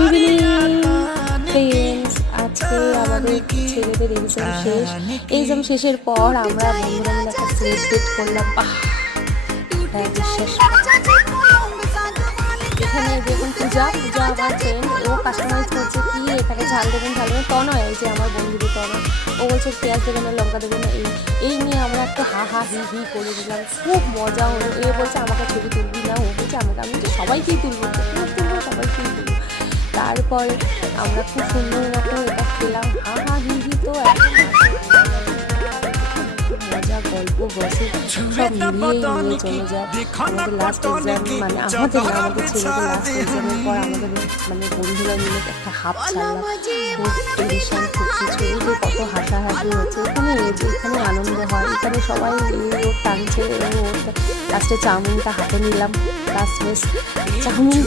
Good evening friends, আজকে আমাদের ছেলেদের এক্সাম শেষ। এক্সাম শেষের পর আমরা বন্ধুরা মিলে একটা সেলিব্রেট করলাম। বিশ্বাস এখানে দেখুন পূজা আমার ফ্রেন্ড, ও কাস্টমাইজ করছে কি এটাকে ঝাল দেবেন তনয়, এই যে আমার বন্ধুদের তনয়, ও বলছে পেঁয়াজ দেবেন না লঙ্কা দেবেন না, এই নিয়ে আমরা একটু হা হা হি হি করে দিলাম, খুব মজা হলো। এ বলছে আমাকে ছবি তুলবি না, ও বলছে আমাকে, আমি সবাইকেই তুলবো, সবাইকেই তুলবো। তারপরে আমরা খুব সুন্দর মতো এটা খেলাম, হা হা হি হি। তো মজা গল্প বসে সব মিলিয়েই নিয়ে চলে যায়। আমাদের লাস্ট এক্সাম, মানে আমাদের না, আমাদের ছেলেদের লাস্ট এক্সামের পর আমাদের মানে বন্ধুরা মিলে একটা হাফ ছাড়লাম, খুব টেনশন, খুব কিছু, এই যে কত হাসাহাসি হচ্ছে এখানে, এখানে আনন্দ হয়, এখানে সবাই ও টানছে, ও লাস্টে চাউমিনটা হাতে নিলাম, লাস্ট বেশ চাউমিন